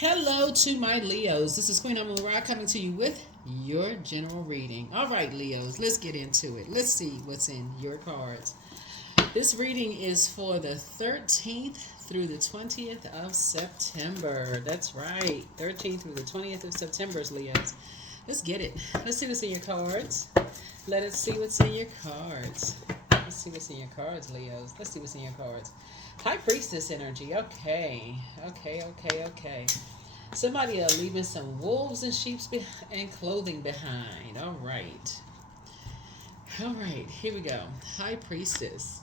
Hello to my Leos. This is Queen Amun Ra coming to you with your general reading. All right, Leos, let's get into it. Let's see what's in your cards. This reading is for the 13th through the 20th of September. That's right, 13th through the 20th of September, Leos. Let's get it. Let's see what's in your cards. Let us see what's in your cards. Let's see what's in your cards, Leos. Let's see what's in your cards. High Priestess energy. Okay. Somebody are leaving some wolves and sheep and clothing behind. All right. Here we go. High Priestess.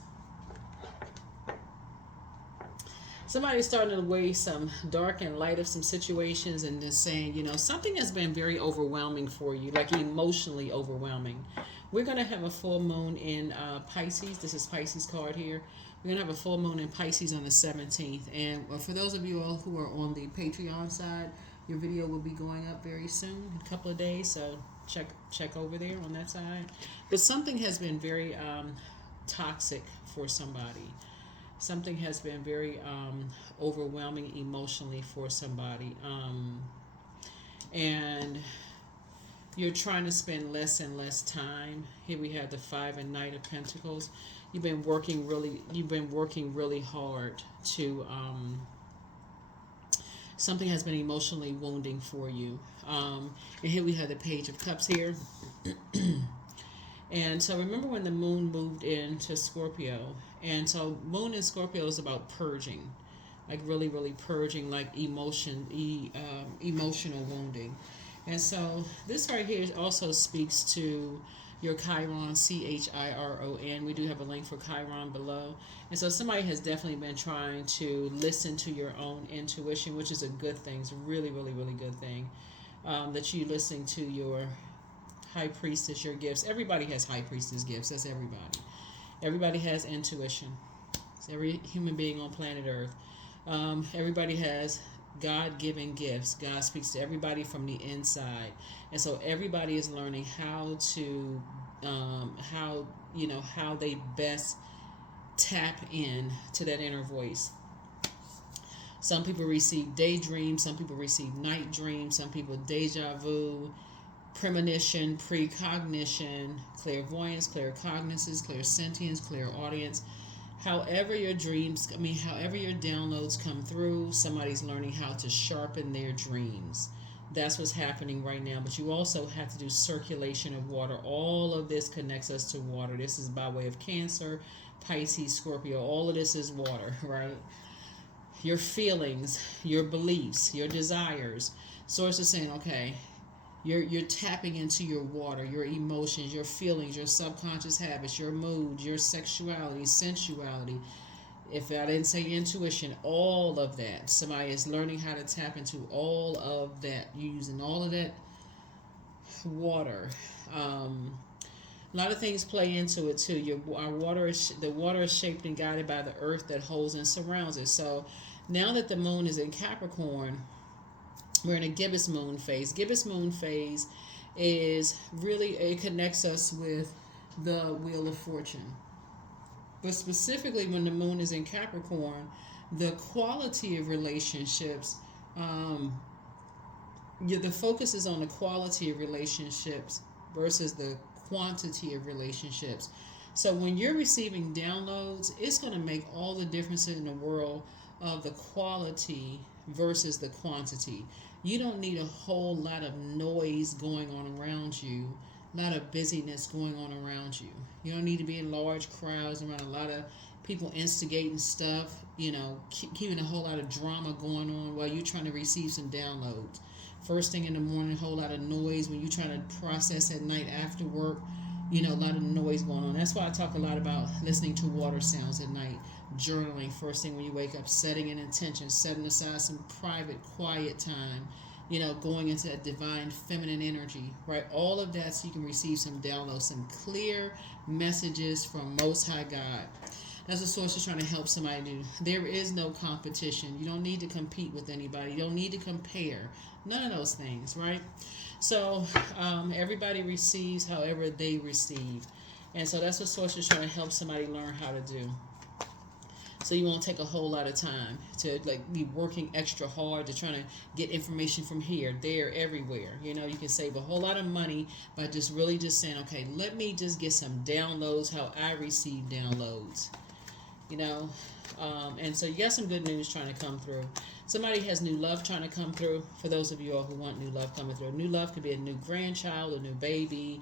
Somebody's starting to weigh some dark and light of some situations and just saying, something has been very overwhelming for you, like emotionally overwhelming. We're going to have a full moon in Pisces. This is Pisces card here. We're going to have a full moon in Pisces on the 17th. And for those of you all who are on the Patreon side, your video will be going up very soon, in a couple of days. So check over there on that side. But something has been very toxic for somebody. Something has been very overwhelming emotionally for somebody. And you're trying to spend less and less time. Here we have the 5 and Knight of Pentacles. You've been working really hard to something has been emotionally wounding for you. And here we have the Page of Cups here. And so remember when the moon moved into Scorpio. And so moon in Scorpio is about purging. Like really purging, like emotional wounding. And so this right here also speaks to your Chiron, Chiron. We do have a link for Chiron below. And so somebody has definitely been trying to listen to your own intuition, which is a good thing. It's a really good thing that you listening to your High Priestess, your gifts. Everybody has High Priestess gifts. That's everybody. Everybody has intuition. It's every human being on planet Earth. Everybody has God-given gifts. God speaks to everybody from the inside, and so everybody is learning how to how they best tap in to that inner voice. Some people receive daydreams, some people receive night dreams, some people deja vu, premonition, precognition, clairvoyance, claircognizance, clairsentience, clairaudience. However your downloads come through, somebody's learning how to sharpen their dreams. That's what's happening right now. But you also have to do circulation of water. All of this connects us to water. This is by way of Cancer, Pisces, Scorpio. All of this is water, right? Your feelings, your beliefs, your desires. Source is saying, okay, you're tapping into your water, your emotions, your feelings, your subconscious habits, your moods, your sexuality, sensuality. If I didn't say intuition, all of that. Somebody is learning how to tap into all of that, using all of that water. A lot of things play into it too. The water is shaped and guided by the earth that holds and surrounds it. So now that the moon is in Capricorn, we're in a gibbous moon phase. Gibbous moon phase is really, it connects us with the Wheel of Fortune. But specifically when the moon is in Capricorn, the quality of relationships, the focus is on the quality of relationships versus the quantity of relationships. So when you're receiving downloads, it's going to make all the difference in the world of the quality versus the quantity. You don't need a whole lot of noise going on around you, a lot of busyness going on around you. You don't need to be in large crowds around a lot of people instigating stuff, keeping a whole lot of drama going on while you're trying to receive some downloads. First thing in the morning, a whole lot of noise when you're trying to process at night after work, a lot of noise going on. That's why I talk a lot about listening to water sounds at night, journaling first thing when you wake up, setting an intention, setting aside some private, quiet time, going into that divine feminine energy, right? All of that so you can receive some downloads, some clear messages from Most High God. That's what Source is trying to help somebody do. There is no competition. You don't need to compete with anybody. You don't need to compare. None of those things, right? So everybody receives however they receive. And so that's what Source is trying to help somebody learn how to do. So you won't take a whole lot of time to like be working extra hard to trying to get information from here, there, everywhere. You know, you can save a whole lot of money by just really just saying, okay, let me just get some downloads how I receive downloads. You know, and so you got some good news trying to come through. Somebody has new love trying to come through. For those of you all who want new love coming through, new love could be a new grandchild, a new baby.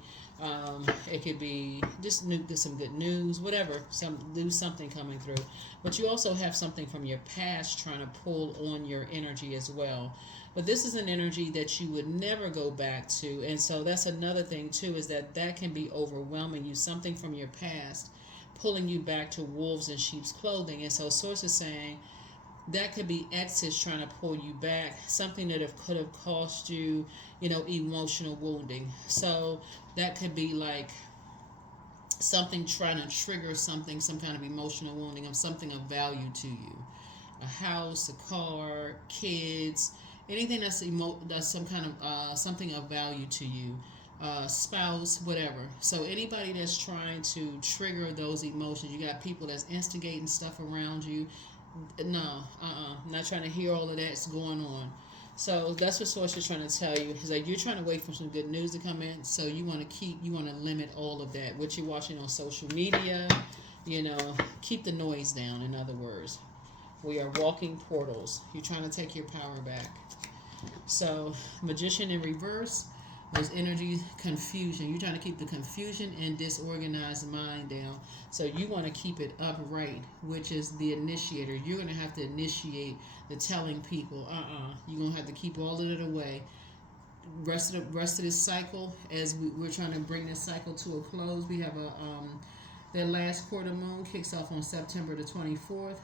It could be just some good news, whatever. Something coming through. But you also have something from your past trying to pull on your energy as well. But this is an energy that you would never go back to, and so that's another thing too, is that can be overwhelming you. Something from your past pulling you back to wolves in sheep's clothing. And so source is saying that could be exes trying to pull you back, something that could have cost you, emotional wounding. So that could be like something trying to trigger something, some kind of emotional wounding of something of value to you. A house, a car, kids, anything that's some kind of something of value to you. Spouse, whatever. So anybody that's trying to trigger those emotions, you got people that's instigating stuff around you. No, not trying to hear all of that's going on. So that's what source is trying to tell you, is like you're trying to wait for some good news to come in. So you want to limit all of that. What you're watching on social media, keep the noise down. In other words, we are walking portals. You're trying to take your power back. So magician in reverse. There's energy confusion. You're trying to keep the confusion and disorganized mind down. So you want to keep it upright, which is the initiator. You're going to have to initiate the telling people, you're going to have to keep all of it away. Rest of this cycle, as we're trying to bring this cycle to a close, we have their last quarter moon kicks off on September the 24th.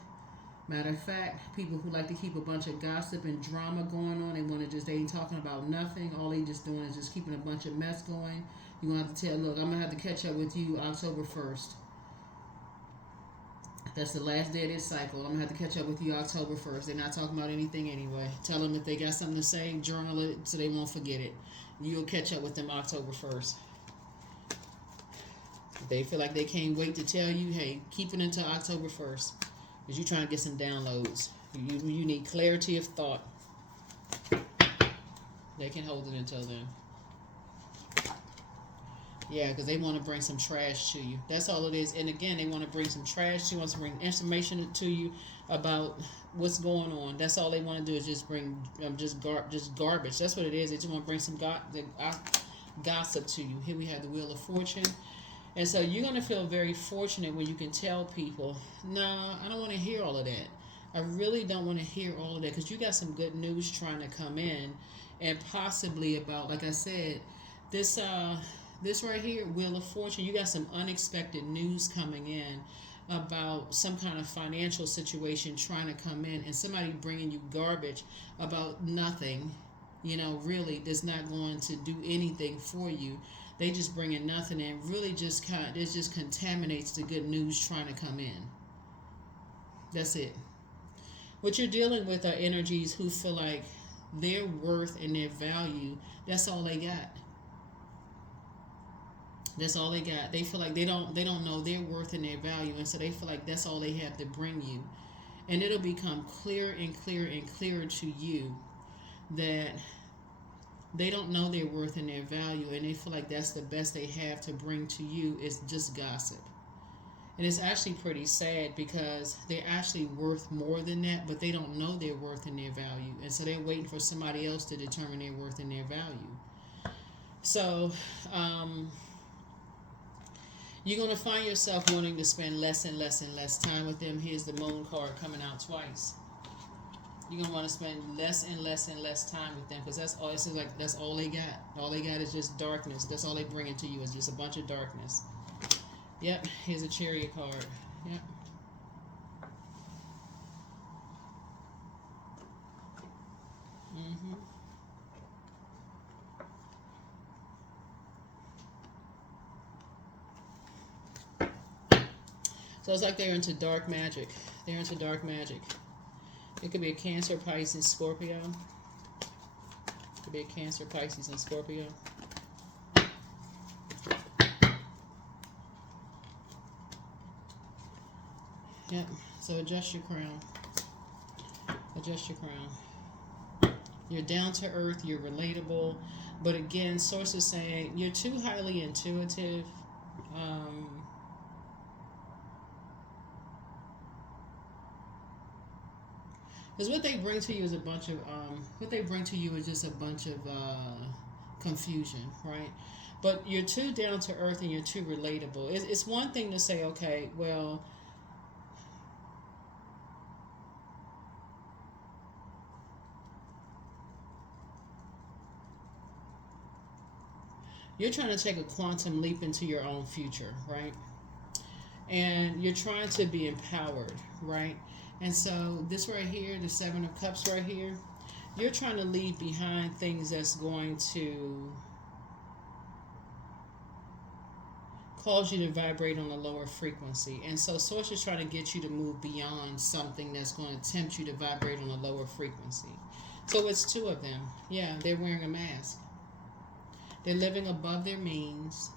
Matter of fact, people who like to keep a bunch of gossip and drama going on, they ain't talking about nothing. All they just doing is just keeping a bunch of mess going. You're going to have to tell, look, I'm going to have to catch up with you October 1st. That's the last day of this cycle. I'm going to have to catch up with you October 1st. They're not talking about anything anyway. Tell them if they got something to say, journal it so they won't forget it. You'll catch up with them October 1st. They feel like they can't wait to tell you, hey, keep it until October 1st. Because you're trying to get some downloads. You need clarity of thought. They can hold it until then. Yeah, because they want to bring some trash to you. That's all it is. And again, they want to bring some trash. She wants to bring information to you about what's going on. That's all they want to do is just bring just garbage. That's what it is. They just want to bring some gossip to you. Here we have the Wheel of Fortune. And so you're going to feel very fortunate when you can tell people, nah, I don't want to hear all of that. I really don't want to hear all of that, because you got some good news trying to come in, and possibly about, like I said, this right here, Wheel of Fortune, you got some unexpected news coming in about some kind of financial situation trying to come in, and somebody bringing you garbage about nothing, really that's not going to do anything for you. They just bringing nothing in. Really just it just contaminates the good news trying to come in. That's it. What you're dealing with are energies who feel like their worth and their value, that's all they got. That's all they got. They feel like they don't know their worth and their value, and so they feel like that's all they have to bring you. And it'll become clearer and clearer and clearer to you that they don't know their worth and their value, and they feel like that's the best they have to bring to you is just gossip. And it's actually pretty sad, because they're actually worth more than that, but they don't know their worth and their value. And so they're waiting for somebody else to determine their worth and their value. So, you're going to find yourself wanting to spend less and less and less time with them. Here's the Moon card coming out twice. You're going to want to spend less and less and less time with them, because that's all. It's like that's all they got. All they got is just darkness. That's all they bring into you is just a bunch of darkness. Yep, here's a Chariot card. Yep. So it's like they're into dark magic. They're into dark magic. It could be a Cancer, Pisces, Scorpio. It could be a Cancer, Pisces, and Scorpio. Yep. So adjust your crown. Adjust your crown. You're down to earth, you're relatable. But again, source is saying you're too highly intuitive. Because what they bring to you is a bunch of what they bring to you is just a bunch of confusion, right? But you're too down to earth and you're too relatable. It's one thing to say, okay, well, you're trying to take a quantum leap into your own future, right? And you're trying to be empowered, right? And so this right here, the Seven of Cups right here, you're trying to leave behind things that's going to cause you to vibrate on a lower frequency. And so source is trying to get you to move beyond something that's going to tempt you to vibrate on a lower frequency. So it's two of them. Yeah, they're wearing a mask. They're living above their means.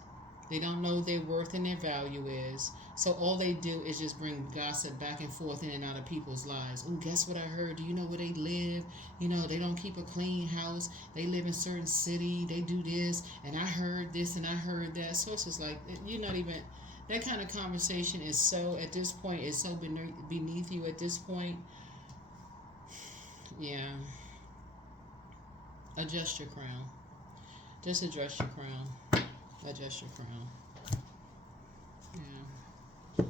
They don't know their worth and their value is. So all they do is just bring gossip back and forth in and out of people's lives. Oh, guess what I heard? Do you know where they live? You know, they don't keep a clean house. They live in a certain city. They do this. And I heard this and I heard that. So it's just like, you're not even, that kind of conversation is so, at this point, is so beneath you at this point. Yeah. Adjust your crown. Just adjust your crown. Adjust your crown. Yeah.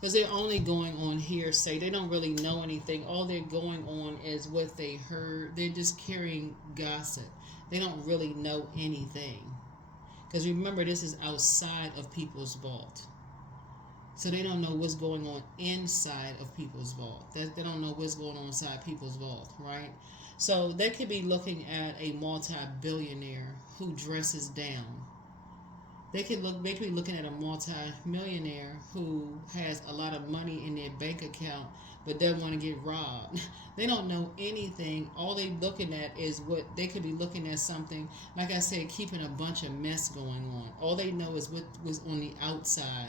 Because they're only going on hearsay. They don't really know anything. All they're going on is what they heard. They're just carrying gossip. They don't really know anything. Because remember, this is outside of people's vault. So they don't know what's going on inside of people's vault. They don't know what's going on inside people's vault, right? So they could be looking at a multi-billionaire who dresses down. They could be looking at a multi-millionaire who has a lot of money in their bank account but doesn't want to get robbed. They don't know anything. All they looking at is what they could be looking at something, like I said, keeping a bunch of mess going on. All they know is what was on the outside.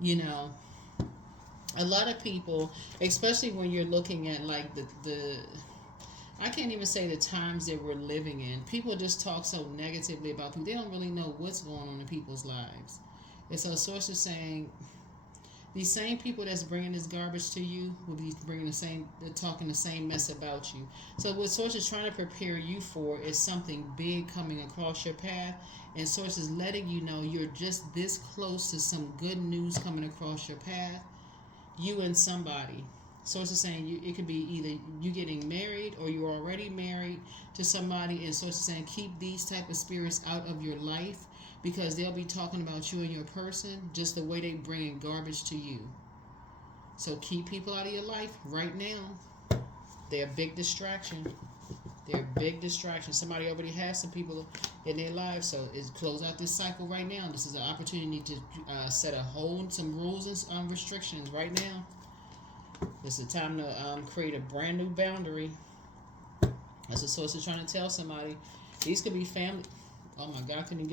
You know, a lot of people, especially when you're looking at like the I can't even say the times that we're living in. People just talk so negatively about people. They don't really know what's going on in people's lives. And so source is saying these same people that's bringing this garbage to you will be talking the same mess about you. So what source is trying to prepare you for is something big coming across your path. And source is letting you know you're just this close to some good news coming across your path. You and somebody. Source is saying it could be either you getting married or you're already married to somebody, and source is saying keep these type of spirits out of your life because they'll be talking about you and your person just the way they bring garbage to you. So keep people out of your life right now. They're a big distraction. They're a big distraction. Somebody already has some people in their lives, so it's close out this cycle right now. This is an opportunity to set some rules and restrictions right now. It's a time to create a brand new boundary. That's the source is trying to tell somebody. These could be family. Oh my God, I couldn't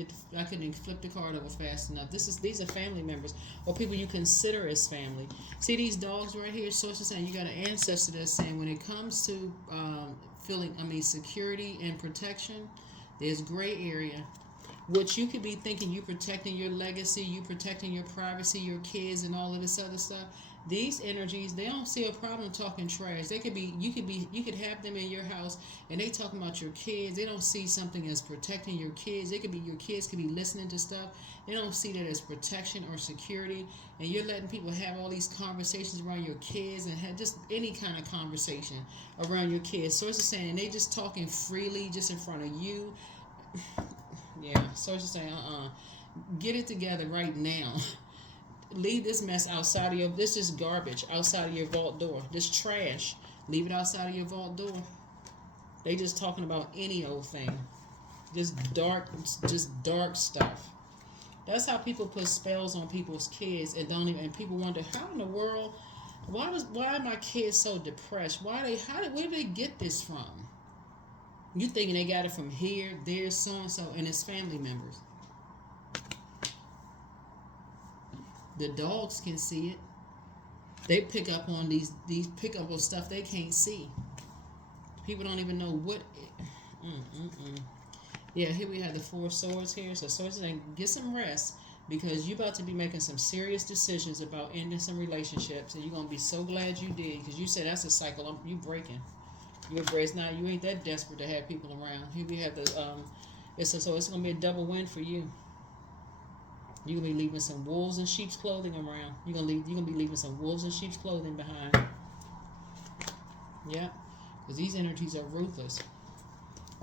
even flip the card over fast enough. These are family members or people you consider as family. See these dogs right here? Source is saying you got an ancestor that's saying when it comes to security and protection, there's gray area. Which you could be thinking you protecting your legacy, you protecting your privacy, your kids, and all of this other stuff. These energies, they don't see a problem talking trash. You could have them in your house and they talking about your kids. They don't see something as protecting your kids. Your kids could be listening to stuff. They don't see that as protection or security. And you're letting people have all these conversations around your kids and have just any kind of conversation around your kids. Source is saying they just talking freely just in front of you. Yeah, source is saying, get it together right now. Leave this mess outside of this is garbage outside of your vault door. This trash, leave it outside of your vault door. They just talking about any old thing. Just dark stuff. That's how people put spells on people's kids and people wonder how in the world, why are my kids so depressed? Where did they get this from? You thinking they got it from here, there, so and so, and it's family members. The dogs can see it. They pick up on these pick up on stuff they can't see. People don't even know what. Yeah, here we have the Four of Swords here. So Swords saying get some rest because you're about to be making some serious decisions about ending some relationships, and you're gonna be so glad you did because you said that's a cycle. You breaking. You're braced now. You ain't that desperate to have people around. Here we have the so it's gonna be a double win for you. You're gonna be leaving some wolves in sheep's clothing around. You're gonna be leaving some wolves in sheep's clothing behind. Yeah, because these energies are ruthless.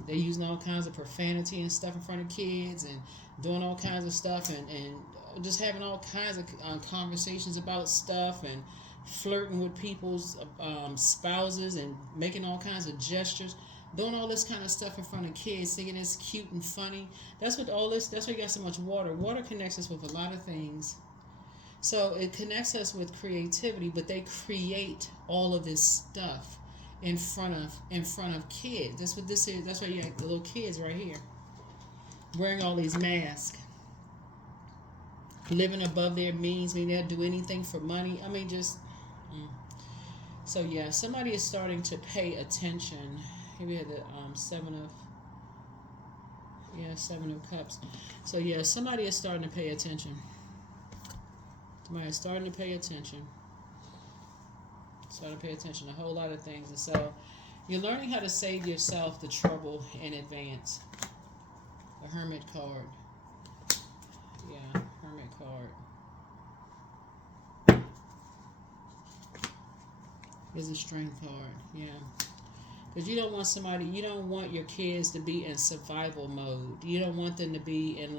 They using all kinds of profanity and stuff in front of kids and doing all kinds of stuff and just having all kinds of conversations about stuff and flirting with people's spouses and making all kinds of gestures, doing all this kind of stuff in front of kids, thinking it's cute and funny. That's why you got so much water. Water connects us with a lot of things. So it connects us with creativity, but they create all of this stuff in front of kids. That's what this is. That's why you have the little kids right here wearing all these masks, living above their means. Maybe they'll do anything for money. I mean, just so yeah. Somebody is starting to pay attention. Here we have the Seven of Cups. So yeah, somebody is starting to pay attention. Somebody is starting to pay attention. Starting to pay attention to a whole lot of things. And so you're learning how to save yourself the trouble in advance. The Hermit card. Yeah, Hermit card. Is a Strength card. Yeah. Because you don't want your kids to be in survival mode. You don't want them to be in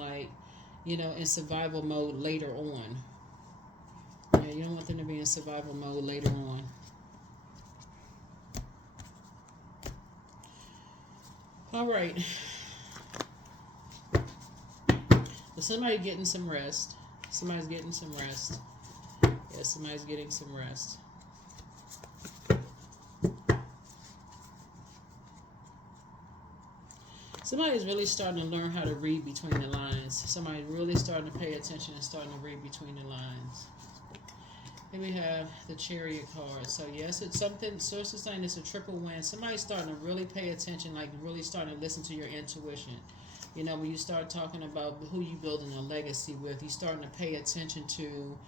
in survival mode later on. Yeah, you don't want them to be in survival mode later on. All right. So somebody's getting some rest. Somebody's getting some rest. Yeah, somebody's getting some rest. Somebody's really starting to learn how to read between the lines. Somebody's really starting to pay attention and starting to read between the lines. Here we have the Chariot card. So yes, it's something. Source is saying it's a triple win. Somebody's starting to really pay attention, like really starting to listen to your intuition. You know, when you start talking about who you building a legacy with, you starting to pay attention to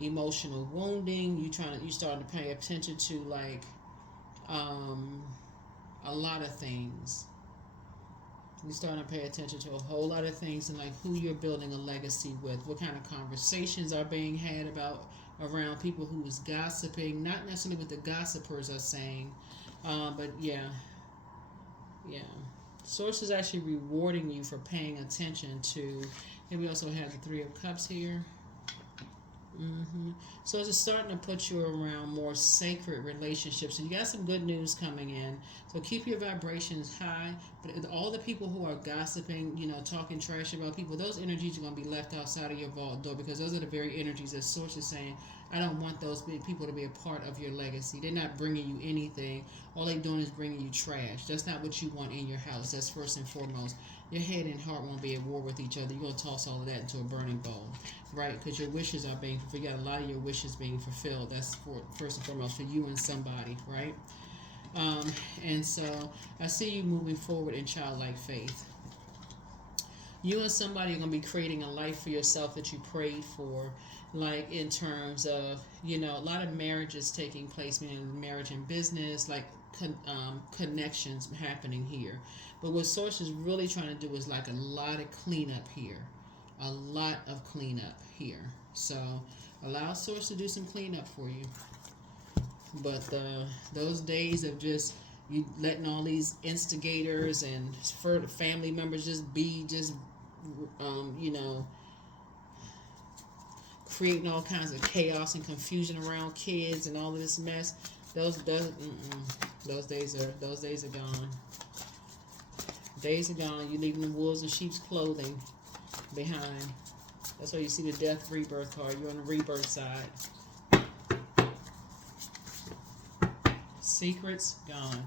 emotional wounding. You starting to pay attention to a lot of things. You're starting to pay attention to a whole lot of things and who you're building a legacy with, what kind of conversations are being had around people who is gossiping, not necessarily what the gossipers are saying, but yeah. Source is actually rewarding you for paying attention to, and we also have the Three of Cups here. So it's starting to put you around more sacred relationships. So you got some good news coming in. So keep your vibrations high. But all the people who are gossiping, talking trash about people, those energies are going to be left outside of your vault door because those are the very energies that Source is saying, I don't want those people to be a part of your legacy. They're not bringing you anything. All they're doing is bringing you trash. That's not what you want in your house. That's first and foremost. Your head and heart won't be at war with each other. You're going to toss all of that into a burning bowl, right? Because your wishes are being fulfilled. You got a lot of your wishes being fulfilled. That's first and foremost for you and somebody, right? And so I see you moving forward in childlike faith. You and somebody are going to be creating a life for yourself that you prayed for, in terms of, a lot of marriages taking place, meaning marriage and business, connections happening here. But what Source is really trying to do is a lot of cleanup here. A lot of cleanup here. So allow Source to do some cleanup for you. But those days of just you letting all these instigators and family members creating all kinds of chaos and confusion around kids and all of this mess, those days are gone. Days are gone. You're leaving the wolves in sheep's clothing behind. That's why you see the death rebirth card. You're on the rebirth side. Secrets gone.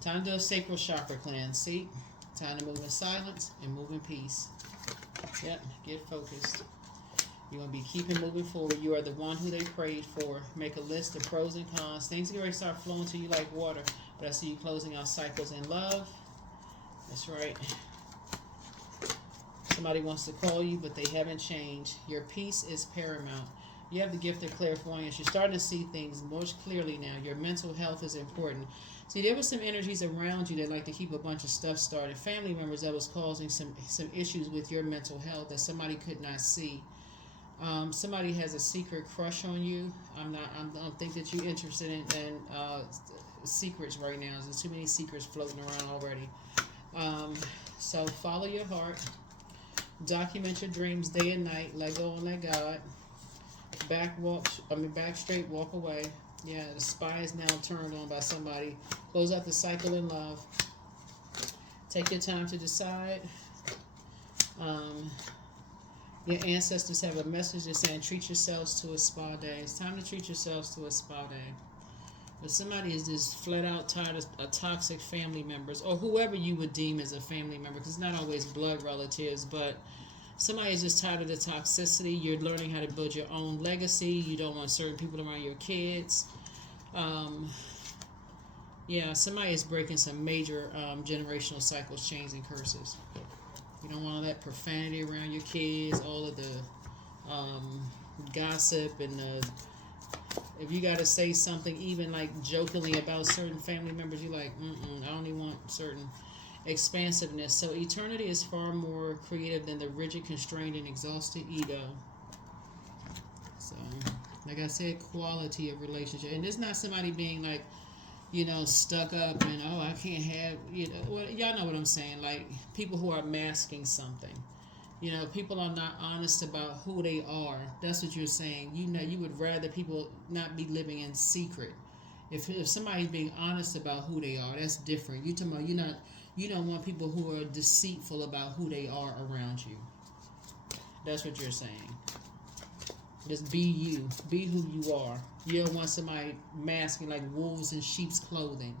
Time to do a sacral chakra cleanse. See? Time to move in silence and move in peace. Yep, get focused. You're going to be keeping moving forward. You are the one who they prayed for. Make a list of pros and cons. Things are going to start flowing to you like water. But I see you closing out cycles in love. That's right. Somebody wants to call you, but they haven't changed. Your peace is paramount. You have the gift of clairvoyance. You're starting to see things more clearly now. Your mental health is important. See, there were some energies around you that like to keep a bunch of stuff started. Family members that was causing some issues with your mental health that somebody could not see. Somebody has a secret crush on you. I don't think that you're interested in secrets right now. There's too many secrets floating around already. So follow your heart. Document your dreams day and night. Let go and let God. Back straight, walk away. Yeah, the spy is now turned on by somebody. Close out the cycle in love. Take your time to decide. Your ancestors have a message that's saying treat yourselves to a spa day. It's time to treat yourselves to a spa day. But somebody is just flat out tired of toxic family members, or whoever you would deem as a family member, because it's not always blood relatives, but somebody is just tired of the toxicity. You're learning how to build your own legacy. You don't want certain people around your kids. Somebody is breaking some major generational cycles, chains, and curses. You don't want all that profanity around your kids, all of the gossip, and if you got to say something even like jokingly about certain family members, you're like, I don't even want certain expansiveness. So eternity is far more creative than the rigid, constrained, and exhausted ego. So, like I said, quality of relationship. And it's not somebody being like, stuck up and, I can't have, well, y'all know what I'm saying. Like, people who are masking something. People are not honest about who they are. That's what you're saying. You would rather people not be living in secret. If somebody's being honest about who they are, that's different. You talking about you don't want people who are deceitful about who they are around you. That's what you're saying. Just be you. Be who you are. You don't want somebody masking like wolves in sheep's clothing.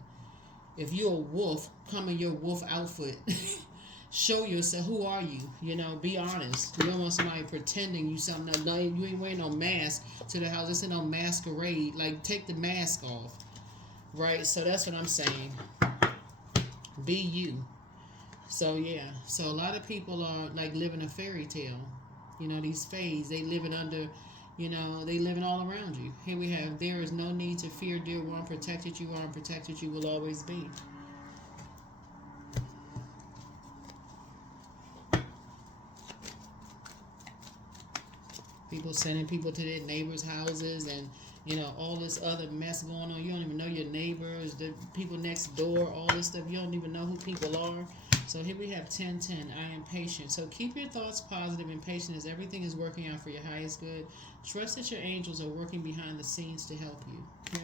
If you're a wolf, come in your wolf outfit. Show yourself. Who are you? Be honest. You don't want somebody pretending you something. No, you ain't wearing no mask to the house. This ain't no masquerade. Like, take the mask off. Right? So that's what I'm saying. Be you. So, yeah. So, a lot of people are, like, living a fairy tale. These fays, they living under, they living all around you. Here we have, there is no need to fear, dear one. Protected you are and protected you will always be. People sending people to their neighbors' houses and, all this other mess going on. You don't even know your neighbors, the people next door, all this stuff. You don't even know who people are. So here we have 10:10. I am patient. So keep your thoughts positive and patient as everything is working out for your highest good. Trust that your angels are working behind the scenes to help you. Yeah.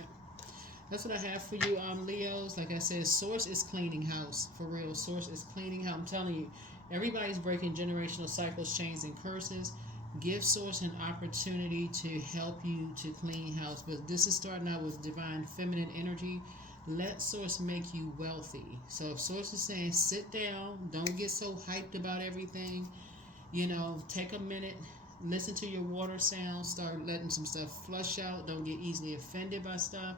That's what I have for you, Leos. Like I said, Source is cleaning house. For real. Source is cleaning house. I'm telling you, everybody's breaking generational cycles, chains, and curses. Give Source an opportunity to help you to clean house. But this is starting out with divine feminine energy. Let Source make you wealthy. So if Source is saying sit down, don't get so hyped about everything, take a minute, listen to your water sounds, start letting some stuff flush out, don't get easily offended by stuff.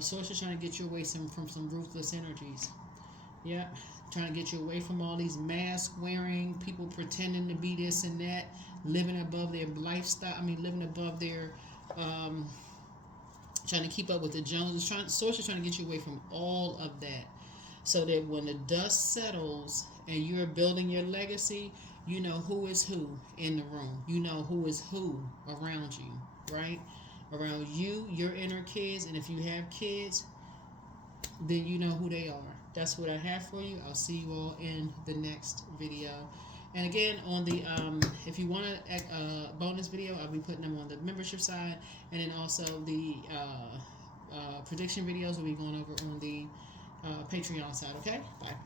Source is trying to get you away from some ruthless energies. Yeah, trying to get you away from all these mask wearing, people pretending to be this and that, living above their lifestyle, living above their trying to keep up with the Joneses. Source is trying to get you away from all of that, so that when the dust settles and you're building your legacy, you know who is who in the room. You know who is who around you, right? Around you, your inner kids, and if you have kids, then you know who they are. That's what I have for you. I'll see you all in the next video. And again, on the if you want a bonus video, I'll be putting them on the membership side, and then also the prediction videos will be going over on the Patreon side. Okay, bye.